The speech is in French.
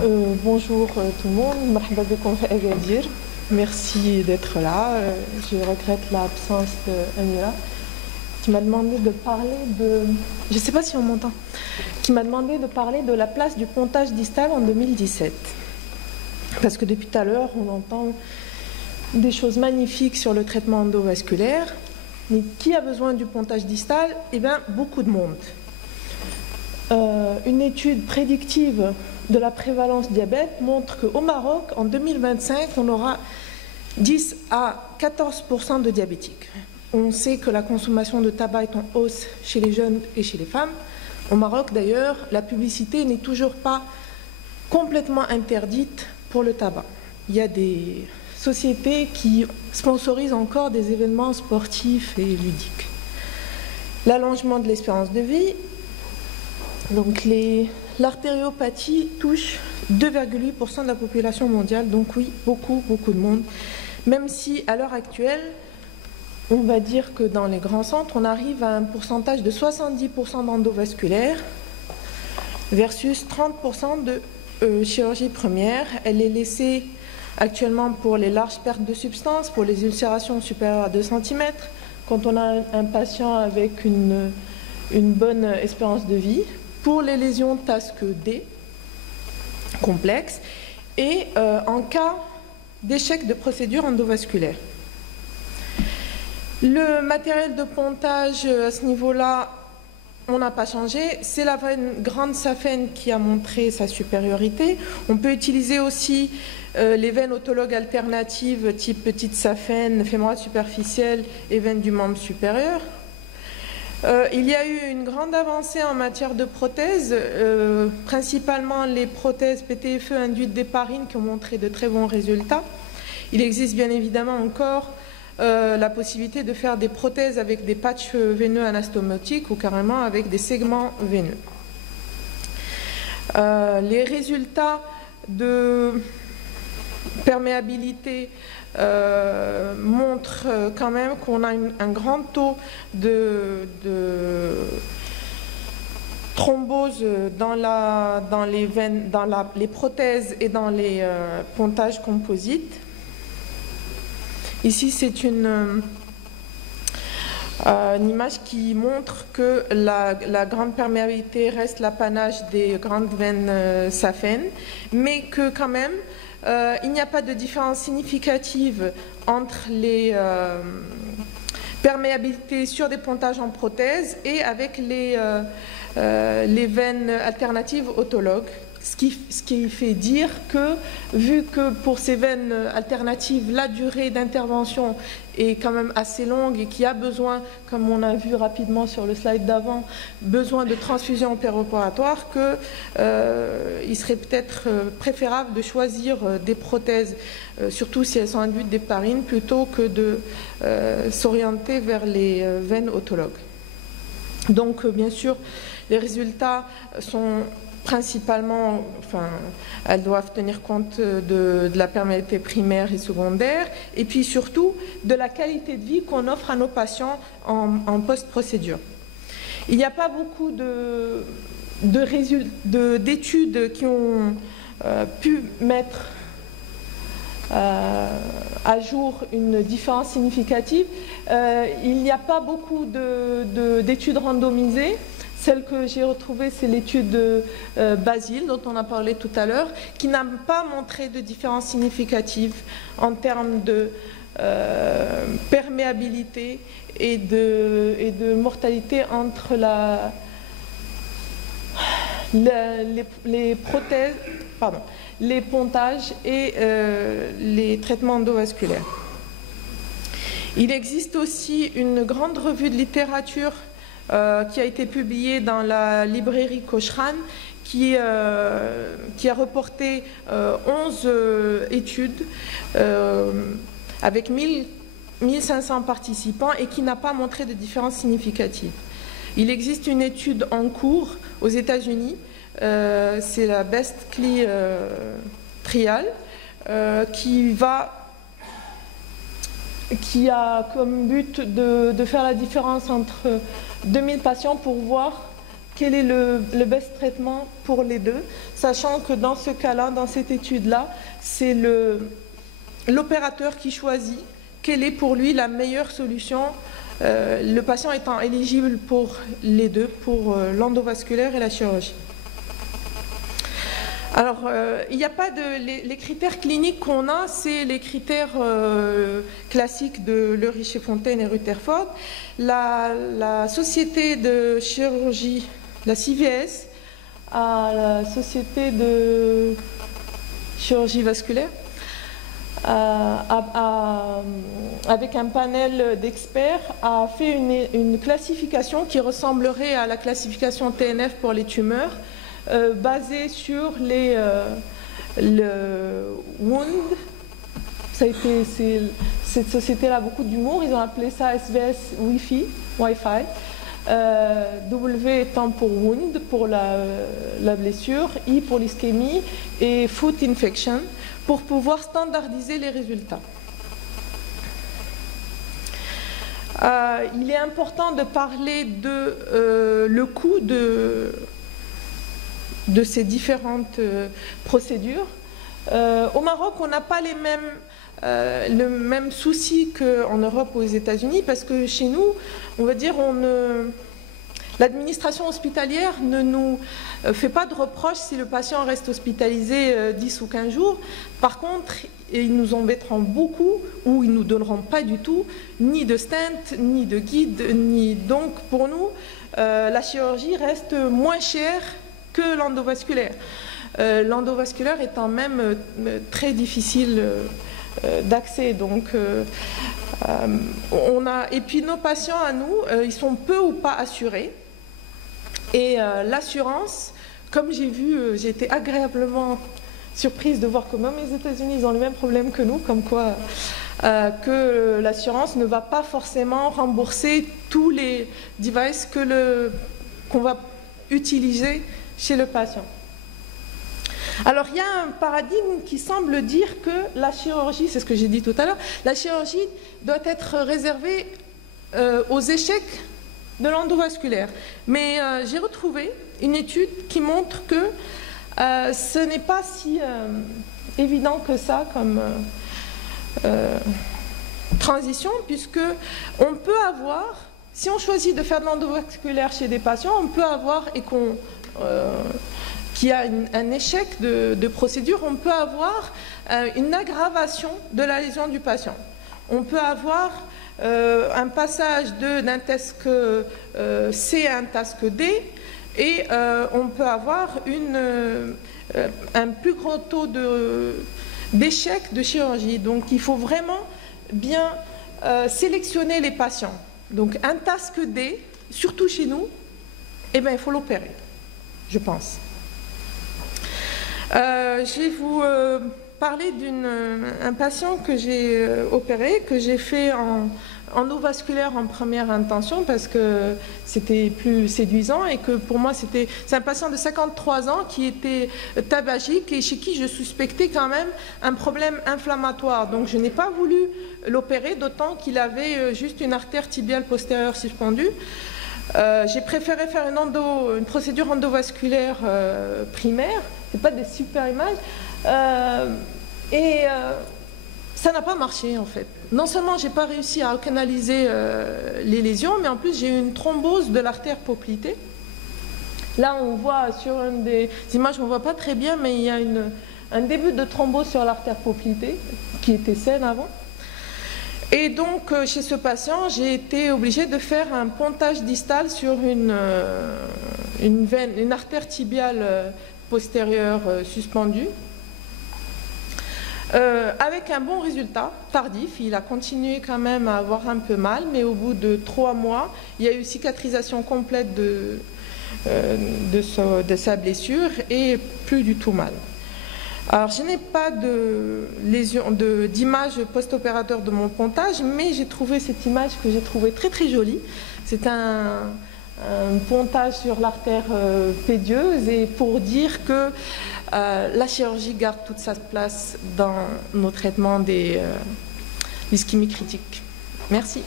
Bonjour tout le monde, مرحبا بكم في Agadir. Merci d'être là. Je regrette l'absence d'Amira qui m'a demandé de parler de... Je ne sais pas si on m'entend. Qui m'a demandé de parler de la place du pontage distal en 2017. Parce que depuis tout à l'heure, on entend des choses magnifiques sur le traitement endovasculaire. Mais qui a besoin du pontage distal? Eh bien, beaucoup de monde. Une étude prédictive de la prévalence diabète montre qu'au Maroc, en 2025, on aura 10 à 14% de diabétiques. On sait que la consommation de tabac est en hausse chez les jeunes et chez les femmes. Au Maroc, d'ailleurs, la publicité n'est toujours pas complètement interdite pour le tabac. Il y a des sociétés qui sponsorisent encore des événements sportifs et ludiques. L'allongement de l'espérance de vie. Donc l'artériopathie touche 2,8% de la population mondiale, donc oui, beaucoup de monde. Même si à l'heure actuelle, on va dire que dans les grands centres, on arrive à un pourcentage de 70% d'endovasculaire versus 30% de chirurgie première. Elle est laissée actuellement pour les larges pertes de substance, pour les ulcérations supérieures à 2 cm, quand on a un patient avec une bonne espérance de vie, pour les lésions TASC D complexes et en cas d'échec de procédure endovasculaire. Le matériel de pontage à ce niveau-là, on n'a pas changé. C'est la grande saphène qui a montré sa supériorité. On peut utiliser aussi les veines autologues alternatives type petite saphène, fémorale superficielle et veine du membre supérieur. Il y a eu une grande avancée en matière de prothèses, principalement les prothèses PTFE induites d'héparine qui ont montré de très bons résultats. Il existe bien évidemment encore la possibilité de faire des prothèses avec des patchs veineux anastomotiques ou carrément avec des segments veineux. Les résultats de perméabilité montre quand même qu'on a un grand taux de thrombose dans les veines, dans les prothèses et dans les pontages composites. Ici, c'est une image qui montre que la grande perméabilité reste l'apanage des grandes veines saphènes, mais que quand même il n'y a pas de différence significative entre les perméabilités sur des pontages en prothèse et avec les veines alternatives autologues. Ce qui fait dire que, vu que pour ces veines alternatives, la durée d'intervention est quand même assez longue et qu'il y a besoin, comme on a vu rapidement sur le slide d'avant, besoin de transfusion péropératoire, qu'il serait peut-être préférable de choisir des prothèses, surtout si elles sont induites d'héparine, plutôt que de s'orienter vers les veines autologues. Donc, bien sûr, les résultats sont principalement, elles doivent tenir compte de la perméabilité primaire et secondaire, et puis surtout de la qualité de vie qu'on offre à nos patients en post-procédure. Il n'y a pas beaucoup d'études qui ont pu mettre à jour une différence significative. Il n'y a pas beaucoup d'études randomisées. Celle que j'ai retrouvée, c'est l'étude de Basile, dont on a parlé tout à l'heure, qui n'a pas montré de différence significative en termes de perméabilité et de mortalité entre les prothèses, les pontages et les traitements endovasculaires. Il existe aussi une grande revue de littérature qui a été publié dans la librairie Cochrane, qui a reporté 11 études avec 1500 participants et qui n'a pas montré de différence significative. Il existe une étude en cours aux États-Unis, c'est la Best-Cli Trial, qui a comme but de faire la différence entre 2000 patients pour voir quel est le best traitement pour les deux, sachant que dans ce cas-là, dans cette étude-là, c'est l'opérateur qui choisit quelle est pour lui la meilleure solution, le patient étant éligible pour les deux, pour l'endovasculaire et la chirurgie. Alors, il n'y a pas les critères cliniques qu'on a, c'est les critères classiques de Le Richer-Fontaine et Rutherford. La société de chirurgie, la CVS, à la société de chirurgie vasculaire, avec un panel d'experts, a fait une classification qui ressemblerait à la classification TNF pour les tumeurs, basée sur le wound. Cette société-là a beaucoup d'humour, ils ont appelé ça SVS Wi-Fi. W étant pour wound, pour la blessure, I pour l'ischémie et foot infection, pour pouvoir standardiser les résultats. Il est important de parler de le coût de ces différentes procédures. Au Maroc, on n'a pas le même souci qu'en Europe ou aux États-Unis, parce que chez nous, on va dire, l'administration hospitalière ne nous fait pas de reproche si le patient reste hospitalisé 10 ou 15 jours. Par contre, ils nous embêteront beaucoup, ou ils ne nous donneront pas du tout, ni de stent, ni de guide, donc pour nous, la chirurgie reste moins chère que l'endovasculaire. L'endovasculaire étant même très difficile d'accès. Donc, et puis nos patients à nous, ils sont peu ou pas assurés. Et l'assurance, comme j'ai été agréablement surprise de voir que même les États-Unis, ils ont le même problème que nous, comme quoi que l'assurance ne va pas forcément rembourser tous les devices qu'on va utiliser chez le patient. Alors, il y a un paradigme qui semble dire que la chirurgie, c'est ce que j'ai dit tout à l'heure, la chirurgie doit être réservée aux échecs de l'endovasculaire. Mais j'ai retrouvé une étude qui montre que ce n'est pas si évident que ça comme transition, puisque on peut avoir, si on choisit de faire de l'endovasculaire chez des patients, on peut avoir, et qu'il y a un échec de procédure, on peut avoir une aggravation de la lésion du patient. On peut avoir un passage d'un TASC C à un TASC D, et on peut avoir un plus gros taux d'échec de chirurgie. Donc il faut vraiment bien sélectionner les patients. Donc un TASC D, surtout chez nous, eh bien, il faut l'opérer, je pense. Je vais vous parler d'un patient que j'ai opéré, que j'ai fait en endovasculaire en première intention parce que c'était plus séduisant, et que pour moi c'est un patient de 53 ans qui était tabagique et chez qui je suspectais quand même un problème inflammatoire. Donc je n'ai pas voulu l'opérer, d'autant qu'il avait juste une artère tibiale postérieure suspendue. J'ai préféré faire une procédure endovasculaire primaire. C'est pas des super images, et ça n'a pas marché en fait. Non seulement j'ai pas réussi à canaliser les lésions, mais en plus j'ai eu une thrombose de l'artère poplitée. Là on voit sur une des images, on voit pas très bien, mais il y a un début de thrombose sur l'artère poplitée qui était saine avant. Et donc chez ce patient, j'ai été obligée de faire un pontage distal sur une artère tibiale postérieure suspendue, avec un bon résultat tardif. Il a continué quand même à avoir un peu mal, mais au bout de 3 mois, il y a eu cicatrisation complète de sa blessure et plus du tout mal. Alors, je n'ai pas d'image post-opérateur de mon pontage, mais j'ai trouvé cette image que j'ai trouvée très très jolie. C'est un pontage sur l'artère pédieuse, et pour dire que la chirurgie garde toute sa place dans nos traitements des ischémies critiques. Merci.